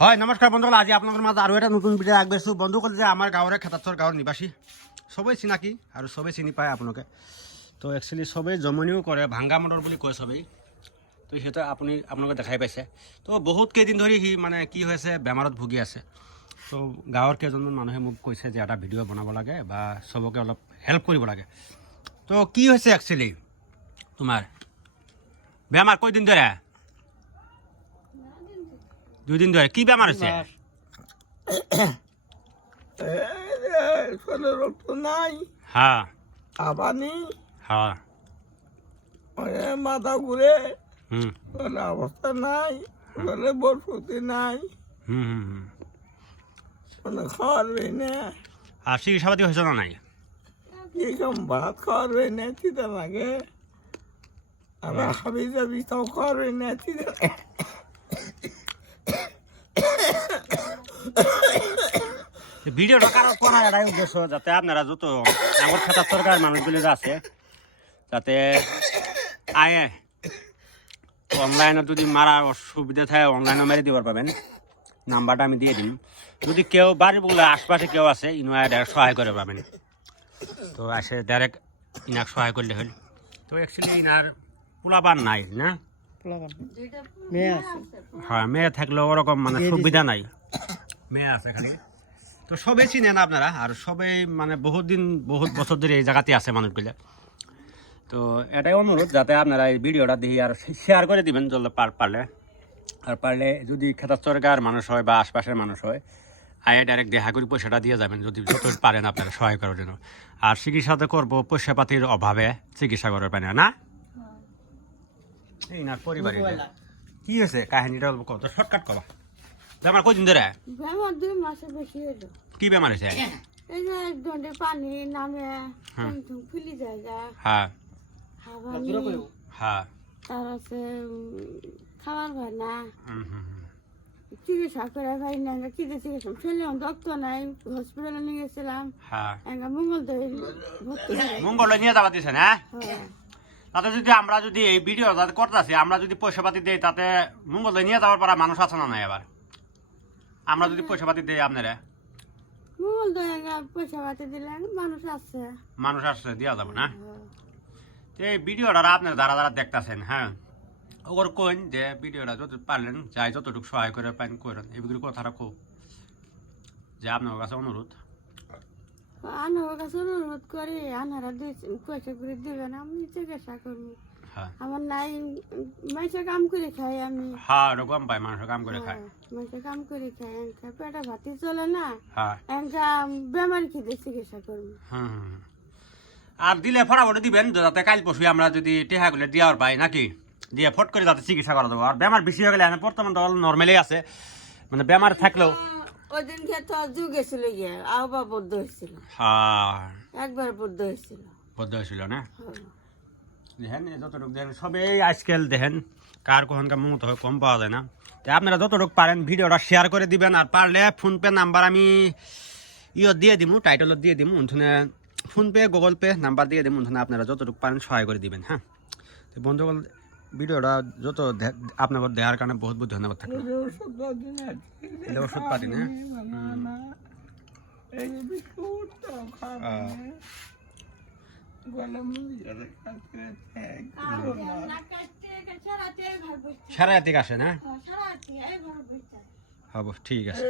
হয় নমস্কার বন্ধুসকল, আজি আপনাদের মাঝে আরও একটা নতুন ভিডিও আগবাইছোঁ। বন্ধুসকল যে আমার গাঁৱৰে খেতাচৰ গাঁৱৰ নিবাসী সবেই চিনাকি আৰু সবেই চিনি পায় আপোনালোকে। তো একচুৱেলি সবেই জমনিও কৰে, ভাংগা মটৰ বুলি কয় সবেই। তো সেইটো আপোনালোকে দেখাই পাইছে। তো বহুত কেইদিন ধৰি সি মানে কি হৈছে বেমাৰত ভুগি আছে। তো গাঁৱৰ কেইজনমান মানুহে মোক কৈছে যে এটা ভিডিঅ' বনাব লাগে বা সবকে অলপ হেল্প কৰিব লাগে। তো কি হৈছে একচুৱেলি তোমাৰ বেমাৰ কয়দিন ধৰে? 2 দিন ধরে কি বেমার হচ্ছে? রক্ত নাই, হ্যাঁ আবানি, হ্যাঁ মাথা ঘুরে, হুম অবস্থা নাই, বসতি নাই, হুম হুম হুম খাওয়ার না, আর চিকিৎসাপাতি হয়েছে না নাই? কি কম ভাত খাওয়ার না, চিতা লাগে, আর হাবি যাবি তাও খাওয়ার না, চিতা ভিডিওটা কারো করার এটাই উদ্দেশ্য যাতে আপনারা যত আমার খেতার সরকার মানুষগুলি আছে যাতে আয়ে অনলাইনে যদি মারার সুবিধা থাকে অনলাইনে মেরে দিবার পাবেন। নাম্বারটা আমি দিয়ে দিন, যদি কেউ বাড়ি বলে আশপাশে কেউ আছে ইনুয়া ডাইরেক্ট সহায় করে পাবেন। তো আসে ডাইরেক্ট ইনাক সহায় করলে হল। তো অ্যাকচুয়ালি ইনার পোলাপান নাই না, হ্যাঁ মেয়ে থাকলেও ওরকম মানে সুবিধা নাই, মেয়ে আছে খালি। তো সবাই চিনেন আপনারা আর সবাই মানে বহুত বছর ধরে এই জায়গাতে আছে মানুষগুলো। তো এটাই অনুরোধ যাতে আপনারা এই ভিডিওটা দিয়ে আর শেয়ার করে দিবেন জলদি পারলে। আর পারলে যদি খেতাচরকার মানুষ হয় বা আশপাশের মানুষ হয় আয়ে ডাইরেক্ট দেখা করে পয়সাটা দিয়ে যাবেন যদি যত পারেন আপনারা সহায় করার জন্য। আর চিকিৎসাতে করবো পয়সাপাতির অভাবে চিকিৎসা করার পারে না। এই না পরিবারের কি হয়েছে কাহিনীটা কত শর্টকাট কবা। বেমার কয়দিন ধরে? বেমার 2 মাসের বেশি হলো। কি বেমার হয়েছে? এই যে দণ্ডে পানি নামে ফুলি জায়গা, হ্যাঁ হাবানি, হ্যাঁ তার আছে খাবার হয় না, হুম হুম চিকিৎসা করে ভাই না, কি চিকিৎসা ছেলে ডক্টর নাই, হসপিটালে নিয়ে গেছিলাম, হ্যাঁ মঙ্গল দই ভর্তি মঙ্গলে নিয়ে যাওয়া দিয়েছেন। হ্যাঁ হ্যাঁ তাতে যদি আমরা যদি এই ভিডিও যাতে করতেছি আমরা যদি পয়সা পাতি দিই তাতে মঙ্গলে নিয়ে যাওয়ার পর মানুষ আছে না নাই? আবার আমরা যদি পয়সা পাতি দিই আপনারা মঙ্গল দই পয়সা পাতি দিলে মানুষ আছে, মানুষ আসছে দেওয়া যাবে না। তো এই ভিডিওটা আপনারা যারা যারা দেখতেছেন হ্যাঁ ওর কোন যে ভিডিওটা যত পারলেন যাই যতটুকু সহায় করে পান করেন এইগুলো কথাটা খুব যে আপনার কাছে অনুরোধ। আনার কাছে অনুরোধ করি আনারা পয়সা করে দিবেন, আমি চিকিৎসা করবো। হ্যাঁ আমার নাই মাইসে কাম করে খাই আমি, হ্যাঁ ওরকম পাই মানুষ কাম করে খায়। মাইসে কাম করে খাই, এনকা পেটা ভাতি চলে না, হ্যাঁ এনকা বেমার খেতে চিকিৎসা করবো। হুম হুম আর দিলে ফটাফট দিবেন যাতে কাল পরশু আমরা যদি টেহাগুলো দেওয়ার পাই নাকি দিয়ে ফট করে যাতে চিকিৎসা করা দেবো। আর বেমার বেশি হয়ে গেলে বর্তমান তো নর্মালি আছে মানে বেমার থাকলেও ওই দিন খেতে যুগ গেছিল গিয়ে আহ্বা বদ্ধ হয়েছিল, হ্যাঁ একবার বদ্ধ হয়েছিল। বদ্ধ হয়েছিল না। দেখেন যতটুকু দেখেন সবেই আজকাল দেখেন কার কখনকার মতো হয় কম পাওয়া যায় না। তো আপনারা যতটুকু পারেন ভিডিওটা শেয়ার করে দিবেন। আর পারলে ফোনপে নাম্বার আমি দিয়ে দিব, টাইটেলত দিয়ে দিব, উঠোনে ফোনপে গুগল পে নাম্বার দিয়ে দিব, উঠোনে আপনারা যতটুকু পারেন সহায় করে দিবেন। হ্যাঁ তো বন্ধুগণ ভিডিওটা যত আপনাদের দেওয়ার কারণে বহুত বহুত ধন্যবাদ থাকবে। ওষুধ পাতি না সারা রাতে আসে না। হব ঠিক আছে।